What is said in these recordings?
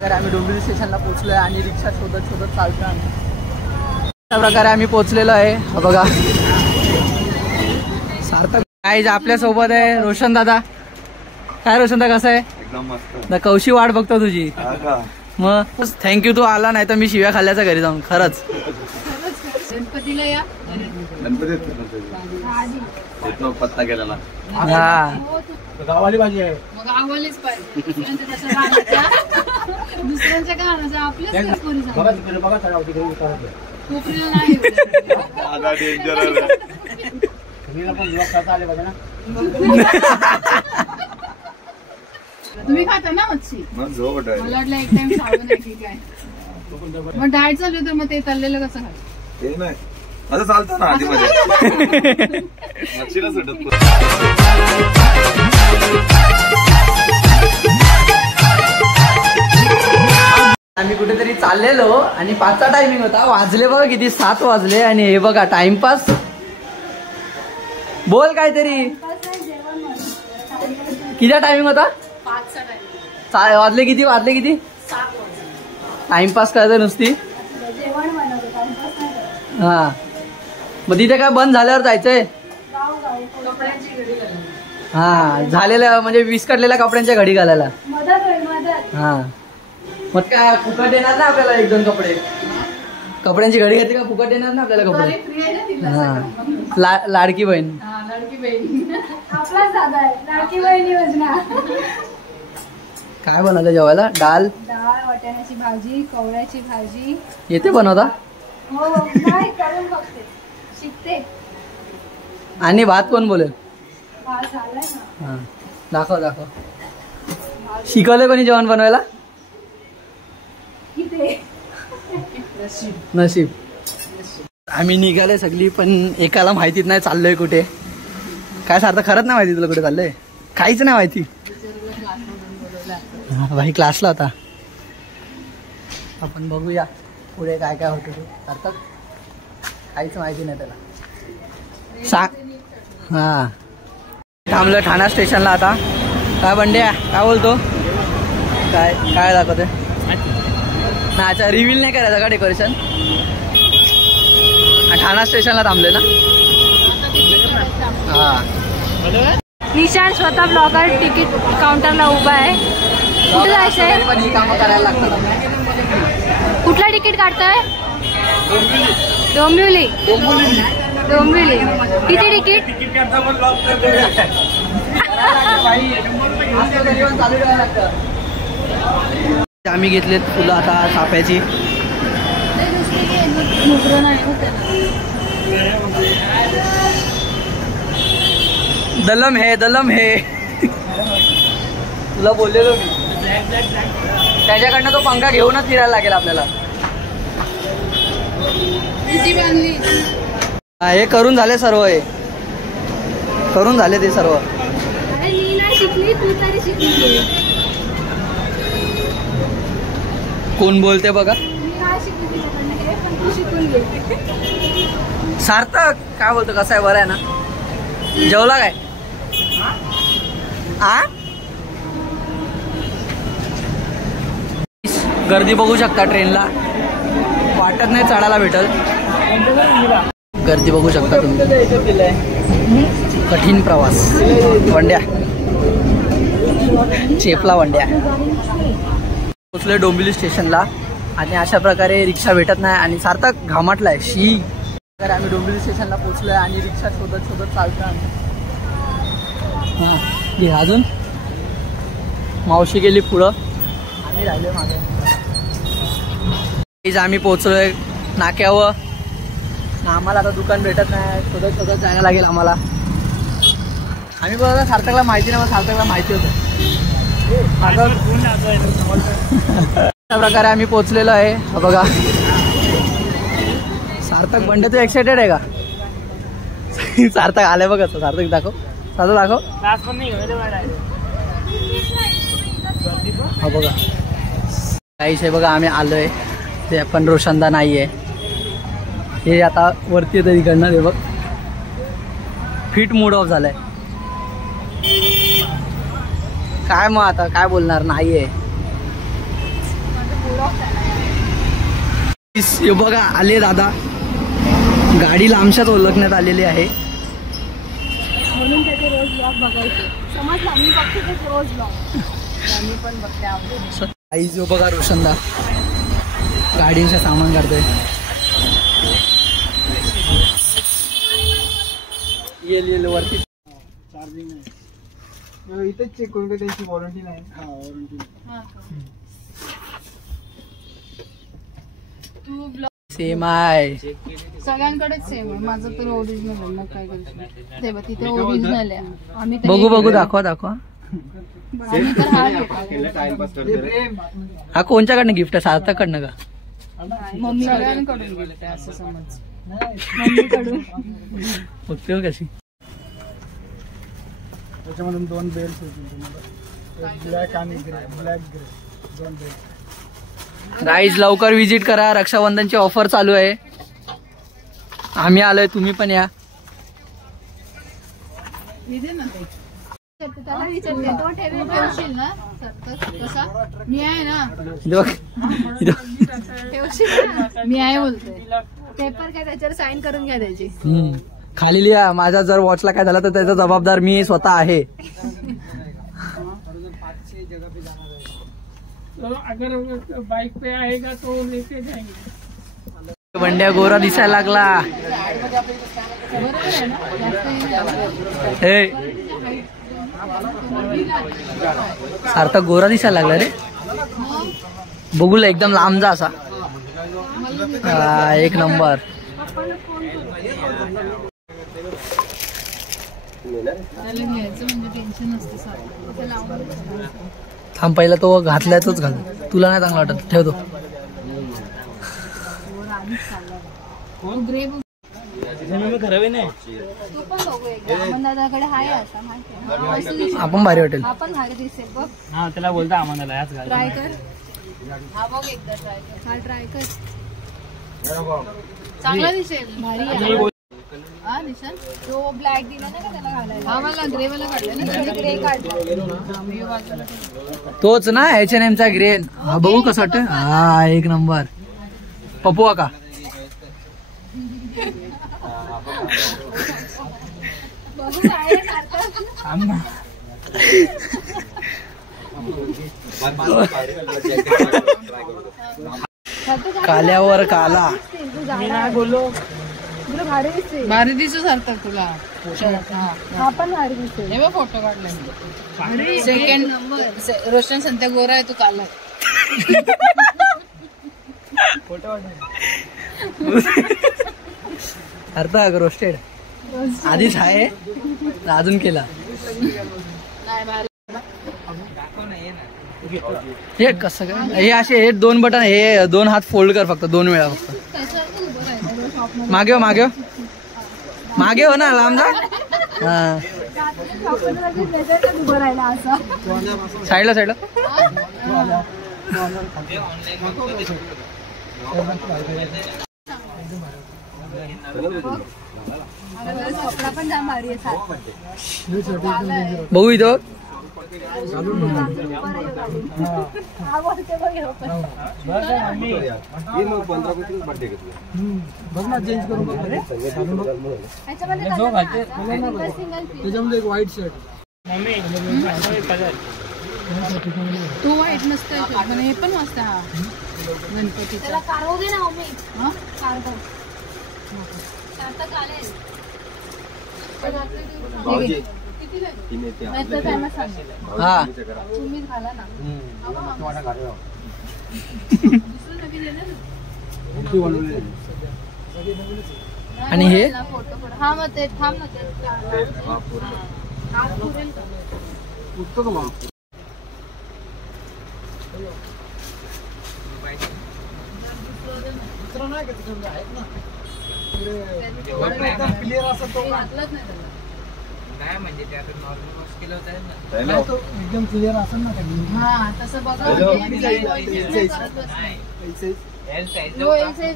आम्ही डोंबिवली स्टेशनला पोहोचलोय आणि रिक्षा शोधत शोधत चालतो आम्ही. अशा प्रकारे आम्ही पोहोचलेलो आहे. हा बघा सार्थक काय आपल्या सोबत आहे. रोशन दादा. काय रोशन दादा कसं आहे? एकदम मस्त. कौशी वाट बघतो तुझी. मग थँक्यू तू आला, नाही तर मी शिव्या खाल्ल्याचा घरी जाऊन. खरंच गणपतीला या. गणपतीत पत्ता गेलेला. हा गाववाली भाजी आहे. मग गाववालीच पाहिजे. दुसऱ्यांच्या काय आणायचं आपल्याच कोपरीला नाही. डेंजर तुम्ही खाता ना मच्छी? मला वाटलं एक टाइम सावध आहे की काय. मग डाएट चालू तर मग ते तळलेलं कसं खायचं? ते नाही असं चालतं ना आधीमध्ये. मच्छीला सुटत. आम्ही कुठेतरी चाललेलो आणि 5चा टायमिंग होता. वाजले बघा किती, 7 वाजले. आणि हे बघा टाइमपास. बोल काहीतरी. किती टायमिंग होता? 5चा टाइम. वाजले किती? 7 टाइमपास करायचं नुसती. हा मग तिथे काय बंद झाल्यावर जायचंय. कपड्यांची घडी घालायला. हा झालेल्या म्हणजे विस्कटलेल्या कपड्यांच्या घडी घालायला. हा मग काय फुकट येणार ना आपल्याला 1-2 कपडे. कपड्यांची घडी घेते का फुकट येणार ना आपल्याला कपडे. हा लाडकी बहीण. लाडकी बहीण आपलाच दादा आहे. लाडकी बहीण योजना. काय बनवलं जेवायला? डाळ, वाटाण्याची भाजी, कवळ्याची भाजी. येते बनवता? हो नाही करून बघते, शिकते. आणि भात कोण बोलेल? भात झालाय ना. हा दाखव. शिकवलं कोणी जेवण बनवायला? नशीब. आम्ही निघाले सगळी, पण एकाला माहितीच नाही चाललोय कुठे. काय सारखं खरंच नाही माहिती तुला कुठे चाललंय? काहीच नाही माहिती. भाई क्लासला होता. आपण बघूया पुढे काय काय होतं. सार्थक काहीच माहिती नाही त्याला. सांग. हा थांबलोय ठाणा स्टेशनला आता. काय बंड्या काय बोलतो? काय दाखवते ना? अच्छा रिव्हील नाही करायचं का डेकोरेशन? ठाणा स्टेशनला थांबले ना. हा निशांत स्वतः ब्लॉगर तिकीट काउंटरला उभा आहे. कुठे जायचंय? पण ही कामं करायला लागतात. कुठला तिकीट काढतोय? डोंबिवली. किती तिकीट? आम्ही घेतलेत फुलं आता चाफ्याची. दलम हे तुला बोललेलो मी. त्याच्याकडनं तो पंखा घेऊनच फिरायला लागेल आपल्याला. हे करून झाले सर्व. हे करून झाले ते सर्व. मी नाही शिकली, तू तरी शिकली. कोण बोलते बघा? मी नाही शिकली तिच्याकडनं, पण तू शिकून घे. सार्थक काय बोलतो? कसं आहे? बरं आहे ना? जेवला काय? गर्दी बघू शकता ट्रेनला. वाटत नाही चढायला भेटल. गर्दी बघू शकता तुम्ही. कठीण प्रवास. वंड्या चेपला वंड्या. पोचलोय डोंबिवली स्टेशनला आणि अशा प्रकारे रिक्षा भेटत नाही आणि सार्थक घामाटलाय. तर आम्ही डोंबिवली स्टेशनला पोहोचलोय आणि रिक्षा शोधत शोधत चालतो आम्ही. हा घे अजून. मावशी गेली पुढं, आम्ही राहिलोय मागे. आम्ही पोहोचलोय नाक्यावर. आम्हाला आता दुकान भेटत नाही. शोधत शोधत जायला लागेल आम्हाला. आम्ही बघा सार्थकला माहिती नाही, सार्थकला माहिती होतं. अशा प्रकारे आम्ही पोहोचलेलो आहे. बघा सार्थक बंड तू एक्सायटेड आहे का? सार्थक आलाय बघा. सार्थक दाखव. हा बघा काहीच आहे बघा. आम्ही आलोय ते पण रोशनदा नाहीये. हे आता वरती येतं इकडनं. हे बघ फिट मूड ऑफ झालाय. काय मग आता काय बोलणार? नाहीये हे बघा आले दादा, गाडी लांबशात ओळखण्यात आलेली आहे. म्हणून त्याचे रोज ब्लॉग बघायचे. समजला, मी बघते त्याचे रोज ब्लॉग. मी पण बघते आवडते. आई जो बघा रोशनदा गाडींचं सामान काढतोय. येईल वरती चार्जिंग नाही इथेच चेक करून का त्यांची वॉरंटी नाही. वॉरंटी तू ब्लॉग सेम आहे. सगळ्यांकडेच सेम आहे. माझं तर ओरिजिनल आहे. मग काय करू शकतो. ते बघ तिथे ओरिजिनल आहे. आम्ही तर बघू दाखवा. आम्ही तर हा घेतो. हा कोणच्याकडनं गिफ्ट आहे? सार्थकडनं का? मम्मी सगळ्यांकडून गिफ्ट आहे असं समज. मम्मीकडून बघते हो कशी. त्याच्यामधून 2 बेल्ट होतील तुम्हाला, ब्लॅक आणि grey. Black grey 2 belt. Guys लवकर विजिट करा, रक्षाबंधनची ऑफर चालू आहे. आम्ही आलोय, तुम्ही पण या. दे ना ते. त्याला विचारते तो ठेवशील ना कसा. मी आहे ना, ठेवशील ना. मी आहे बोलते. पेपर काय त्याच्यावर साईन करून घ्या त्याची. खाली लिहा, माझ्या जर वॉचला काय झालं तर त्याचा जबाबदार मी स्वतः आहे. तो अगर बाइक पे आएगा तो लेके जाएंगे. बंड्या गोरा दिसायला लागला. हे सार्थक गोरा दिसायला लागला रे. बघूला एकदम लांब जा असा. एक नंबर. थांब पहिला तो घातलाय तोच घाल. तुला नाही चांगला वाटत ठेवतो. आपण भारी वाटेल. आपण भारी दिसेल बघ. हा त्याला बोलता आम्हाला ट्राय कर. हा बघ एकदा ट्राय कर. हा ट्राय कर. चांगला दिसेल. भारी आहे. हा निशान तो ब्लॅक दिला ना का त्याला घालायला. हा मला ग्रे वाला काढला ना. ग्रे काढला. मी बाजूला तोच ना H&M चा ग्रे. हा बघू कसं वाटतं. हा एक नंबर. पप्पू का बघू काय सारखं. काल्यावर काला. तुला भारी दिसेल. भारी दिसू सारखं तुला. हा पण भारी दिसेल. हे बघ फोटो काढला. सेकंड रोशन संत्या गोरा आहे. तू काला आहे. सार्थक रोस्टेड आधीच आहे, अजून केला. हे कसं काय. हे असे हे 2 बटन, हे 2 हात फोल्ड कर फक्त 2 वेळा फक्त. मागे हो ना लांब जा. हा साईडला कपडा पण जाम भारी आहे. बघू इथं. त्याच्यामध्ये एक व्हाईट शर्ट. तो व्हाईट नसतोय. हे पण मस्त. हा गणपतीचा कारव घे ना मम्मी. कारव हा तुम्हीच घाला ना. आणि हे फोटो हा मग ते थांब ना. ते क्लिअर असं तो घातलंच नाही त्याला. नाही म्हणजे ते आता नॉर्मल वॉश केलं होतं ना, एकदम क्लिअर असेल ना. हा तसं बघा. L साईज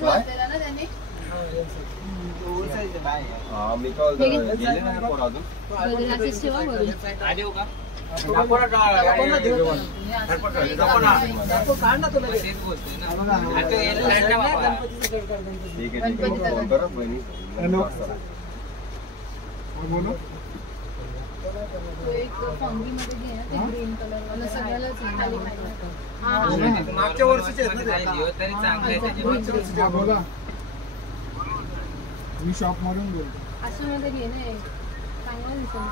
वापरला ना त्यांनी. मी काय गेले ना पोर अजून ठेवा बरं. आधी हो का मागच्या वर्षीचे बोला मी शॉप मधून बोलतो असं मध्ये घे ना चांगला दिसेल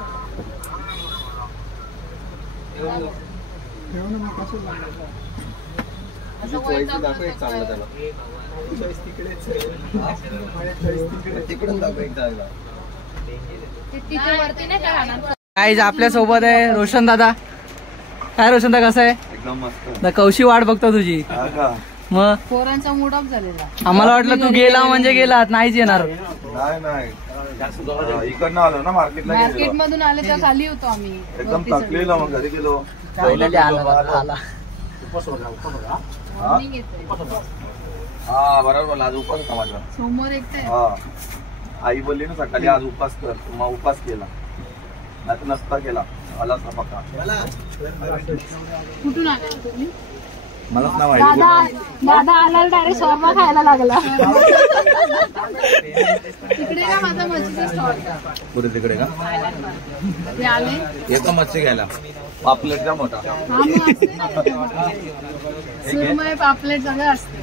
ठेव ना मग कसं गाईज आपल्या सोबत आहे रोशन दादा. काय रोशन दादा कसं आहे? एकदम मस्त. कौशी वाट बघतो तुझी. मग पोरांचा मूड ऑफ झालेला. आम्हाला वाटलं तू गेला म्हणजे गेला नाहीच येणार. नाही इकडनं आलो ना मार्केटला. मार्केट मधून आले तर खाली होतो आम्ही. एकदम थकलेलो मग घरी गेलो. हा बरोबर. आज उपास होता माझा. सोमवार एकटा आहे. हा आई बोलली ना सकाळी आज उपास कर. मग उपास केला. नाही नसता केला. आला असा पक्का. कुठून आले तुम्ही? मलाच नाही माहिती. दादा आला डायरेक्ट शॉर्मा खायला लागला. तिकडे का माझा मच्छीचा स्टॉल. पुढे तिकडे का ते आले एका मच्छी घ्यायला. पापलेट का मोठा. सुरमई पापलेट सगळं असते.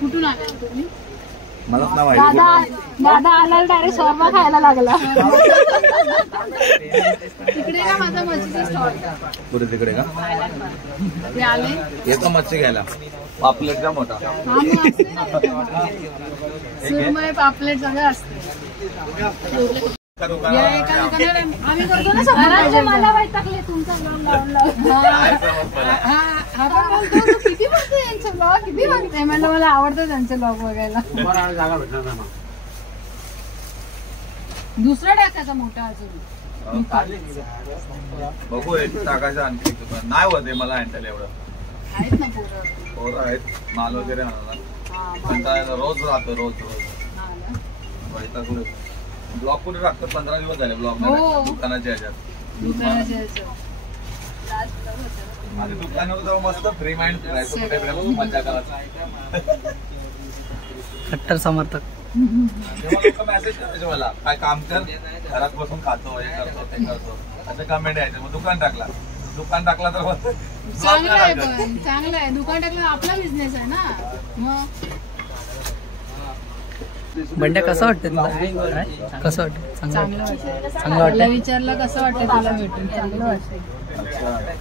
कुठून आले तुम्ही? मलाच नाही माहिती. दादा आला डायरेक्ट शॉर्मा खायला लागला. तिकडे का माझा मच्छीचा स्टॉल. पुढे तिकडे का ते आले एका मच्छी घ्यायला. पापलेट का मोठा. सुरमई पापलेट सगळं असते. या एका दुकानावर आम्ही करतो ना सगळं. मला माहित टाकले तुमचा नाव लावून लावून. हा पण बोलतो तू किती बघते यांचे ब्लॉग किती बघते. म्हणलं मला आवडतं त्यांचे ब्लॉग बघायला. दुसरा टाकायचा मोठा अजून. बघू टाकायचं आणखी. नाही होते मला हँडल एवढं. आहेत ना पोरं. पोरं आहेत. माल वगैरे आणायला. रोज राहतो रोज ब्लॉक कुठे टाकतो. 15 दिवस झाले ब्लॉक दुकानाच्या ह्याच्यात. दुकानाच्या माझ्या दुकानावर जाऊ मस्त फ्री माइंड फिरायचं. कुठे मजा करायचं. कट्टर समर्थक. लोक मेसेज करायचे मला काय काम कर घरात बसून खातो हे करतो ते करतो असं कमेंट यायचं. मग दुकान टाकला तर चांगलं आहे. पण चांगलं आहे. दुकान टाकलं आपला बिझनेस आहे ना. मग बंड्या कसं वाटतं तुला? कसं वाटतं? चांगलं वाटतं. चांगलं मला वाटतं. विचारलं कसं वाटतं तुला भेटून. चांगलं वाटतं.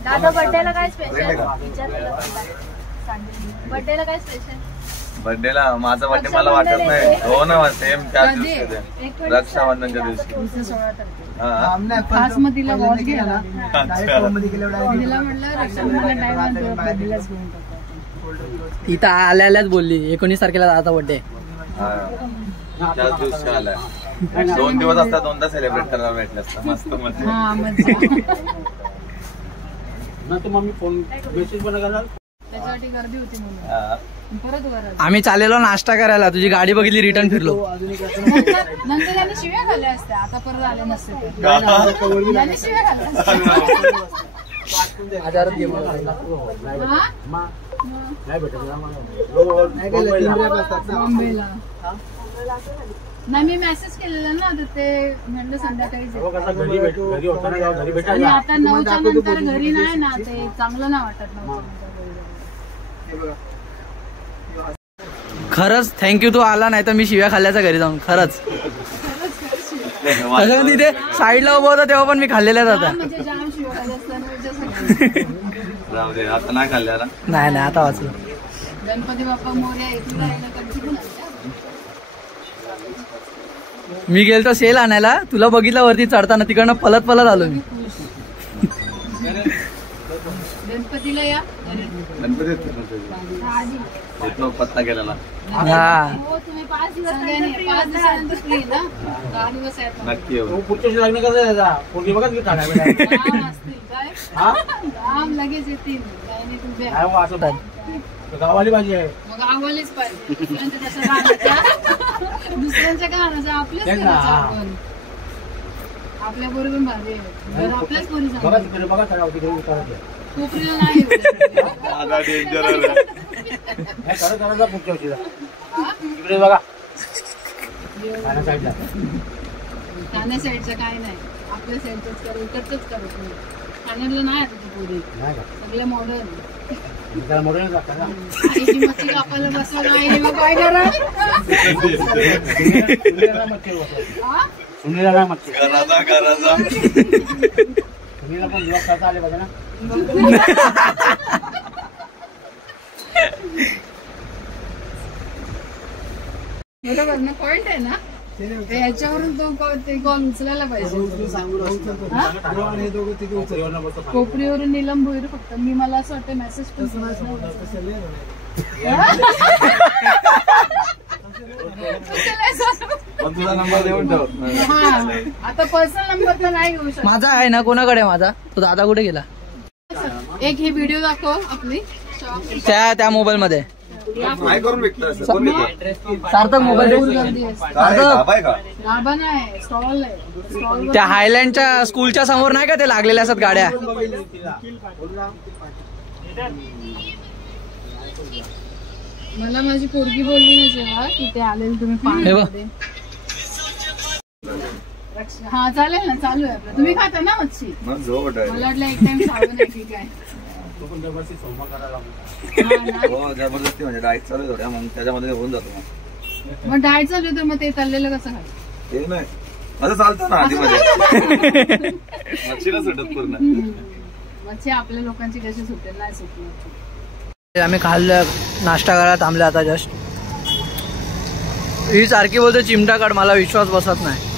दादा बर्थडेला काय स्पेशल? बर्थडेला काय स्पेशल? बर्थडेला माझा बर्थडे मला वाटत नाही. हो ना सेम त्याच दिवशी रक्षाबंधनच्या दिवशी. 16 तारखेला खास मग तिला वॉच घ्यायला. तिला म्हटलं रक्षाबंधनला टाइम आणतो बर्थडेलाच घेऊन टाकतो. इथं आल्याच बोलली 19 तारखेला आता बर्थडे. त्याच दिवशी आलाय. 2 दिवस असतात 2दा सेलिब्रेट करायला भेटलं असतं. मस्त मजा. हा मजा. त्याच्यासाठी गर्दी होती म्हणून परत वरच. आम्ही चाललेलो नाश्ता करायला. तुझी गाडी बघितली रिटर्न फिरलो. नंतर त्यांनी शिव्या खाल्ल्या असत्या. आता परत आले नसते तर. त्यांनी शिव्या खाल्ल्या असत्या. बॉम्बेला नाही मी मेसेज केलेला ना तर ते म्हणलं संध्याकाळी. आणि आता 9च्या नंतर घरी नाही ना. ते चांगलं नाही वाटत 9च्या नंतर. खरंच थँक्यू तू आला. नाही तर मी शिव्या खाल्ल्याचा घरी जाऊन. खरंच तिथे साईडला उभं होता तेव्हा पण मी खाल्लेल्या जाता. म्हणजे जाम शिव्या खाल्ल्या असताना. जाऊ दे आता नाही खाल्ल्याला. नाही आता वाचलं. गणपती बाप्पा मोरया येथून राहिला कधी पण आमच्या. मी गेलतो सेल आणायला. तुला बघितलं वरती चढताना. तिकडनं पलत आलो मी. गणपतीला या. पत्ता गेलेला. हा हो तुम्ही 5 दिवस 5 दिवसानंतर फ्री ना. 10 दिवस आहेत. नक्की येऊ. काम लगेच येतील. काही नाही तुझे गावाली भाजी आहे. मग गावालेच पाहिजे. दुसऱ्यांच्या कसं राहण्याच्या. दुसऱ्यांच्या काय राहण्याचं आपलेच करायचं आपण. आपल्या बरोबर भारी आहे. आपल्याच पोरी कोपरीला नाही ठाणे साईडचं काय नाही, आपल्या साईडचंच करू, इकडचंच करू. ठाण्याला नाही आता ती पोरी सगळे मॉडर्न. आईची मच्छी कापायला बसवलं आईने, मग काय करा? सुनीला मच्छी सुनीला पण दिवस खाता आले पाहिजे ना. बरोबर ना, पॉइंट आहे ना. याच्यावरून तो ते कॉल उचलायला पाहिजे. कोपरीवरून नीलम भोईर फक्त. मी मला असं वाटतं मेसेज पण तुझा नंबर देऊन ठेव. आता पर्सनल नंबर तर नाही घेऊ शकत. माझा आहे ना, कोणाकडे माझा? तो दादा कुठे गेला? एक हे व्हिडिओ दाखव आपली त्या मोबाईल मध्ये. काय करून विकतोय? सार्थक मोबाईल डाबा नाही, स्टॉल आहे. स्टॉल त्या हायलँडच्या स्कूलच्या समोर नाही का ते लागलेल्या असतात गाड्या? मला माझी पोरगी बोलली ना जेव्हा की ते आलेले तुम्ही हे बघ. पाण्यामध्ये. हा चालेल ना, चालू आहे आपलं. तुम्ही खाता ना मच्छी? मला वाटलं एक टाइम सावं नाही की काय. जबरदस्ती म्हणजे डाएट चालू थोड्या, मग त्याच्यामध्ये होऊन जातो. मग डाएट चालू तर मग ते तळलेलं कसं खायचं? ते नाही असं चालतं ना आधीमध्ये. मच्छीला सुटत पूर्ण. मच्छी आपल्या लोकांची कशी सुटेल? नाही सुटली. आम्ही खाल्लं, नाश्ता करायला थांबले आता जस्ट. ही सारखी बोलते चिमटा काढ, मला विश्वास बसत नाही.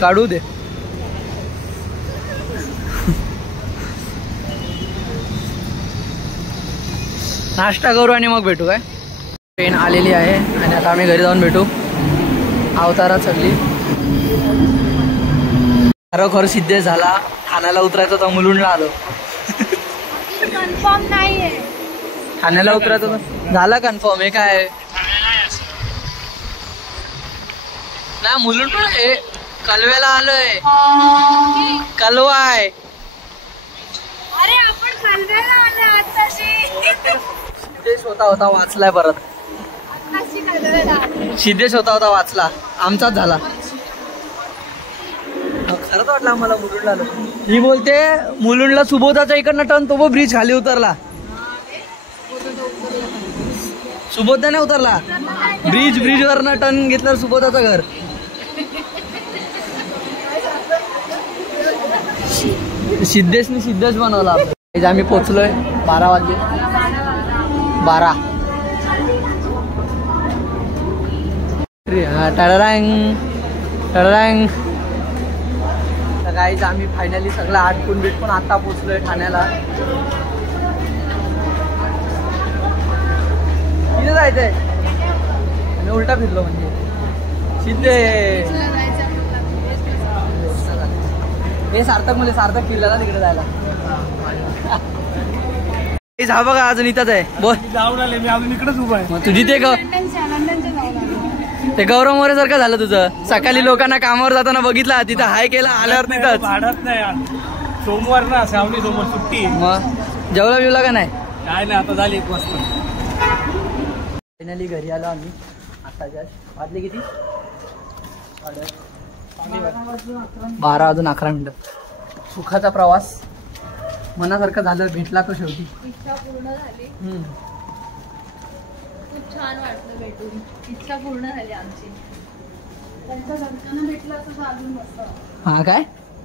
काढू दे. नाश्ता करू आणि मग भेटू. काय ट्रेन आलेली आहे आणि आता आम्ही घरी जाऊन भेटू. अवतारा चढली. खरोखर सिद्धेश झाला. ठाण्याला उतरायचं तर मुलुंडला आलो. कन्फर्म नाहीये. ठाण्याला उतरायचं तर झाला कन्फर्म. हे काय नाही, मुलुंड हे कलव्याला आलोय. कलवा आहे. अरे आपण कलव्याला आलो आताशी. सिद्धेश होता वाचलाय परत. आताशी कलव्याला आलो. सिद्धेश होता वाचला. आमचाच झाला. खरंच वाटलं आम्हाला मुलुंडला आलो. ही बोलते मुलुंडला सुबोधाच्या इकडनं टर्न, तो ब्रिज खाली उतरला. सुबोधा नाही उतरला. ब्रिज वरनं टर्न घेतलं सुबोधाचं घर. सिद्धेश बनवला. आम्ही पोचलोय 12 वाजले. 12. टळरांग. तर गाईज आम्ही फायनली सगळं आटपून बिटपून आता पोचलोय ठाण्याला. तिथे जायचंय आणि उलटा फिरलो म्हणजे. सिद्धेश हे सार्थक फिरला ना तिकडे जायला. हा बघा अजून इथंच आहे. बोल. जाऊन आले मी, अजून इकडेच उभा आहे. मग तुझी ते गौरव मोरे सारखं झालं तुझं. सकाळी लोकांना कामावर जाताना बघितला, तिथं हाय केला, आल्यावर तिथंच. वाढत नाही. सोमवार ना, श्रावणी सोमवार सुट्टी. मग जेवला बिवला का नाही? काय नाही, आता झाली 1 वाजता. फायनली घरी आलो आम्ही. आता जस्ट वाजले किती? 12 वाजून 11 मिनिटं. सुखाचा प्रवास मनासारखं झालं. भेटला तो शेवटी. इच्छा पूर्ण झाली. खूप छान वाटलं भेटून. इच्छा पूर्ण झाली आमची. त्यांच्या घरच्यांना भेटलं असतं तर अजून मस्त. हा काय?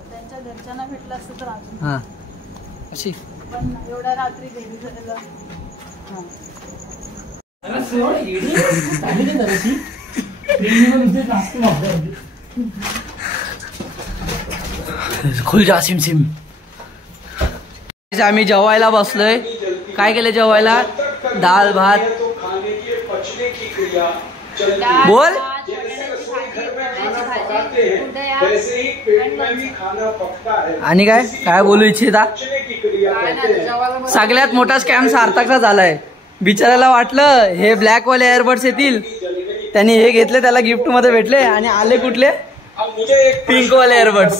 त्यांच्या घरच्यांना भेटलं असतं तर अजून. हा अशी पण एवढ्या रात्री घरी झालेलं. खुल जा सिम सिम. आम्ही जेवायला बसलोय. काय केलं जेवायला? डाळ भात. बोल. आणि काय काय बोलू इच्छिता? सगळ्यात मोठा स्कॅम सार्थकचा झालाय. बिचारायला वाटलं हे ब्लॅक वाले एअरबड्स येतील, त्यांनी हे घेतले, त्याला गिफ्ट मध्ये भेटले आणि आले कुठले? पिंक वाले एअरबड्स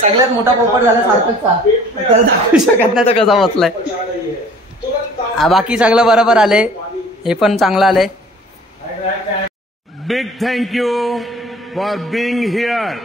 सगळ्यात मोठा पोपट झाला सार्थकचा, त्याला दाखवू शकत नाही तर कसा बसलाय. बाकी सगळं बरोबर आले, हे पण चांगलं आले. Big thank you for being here.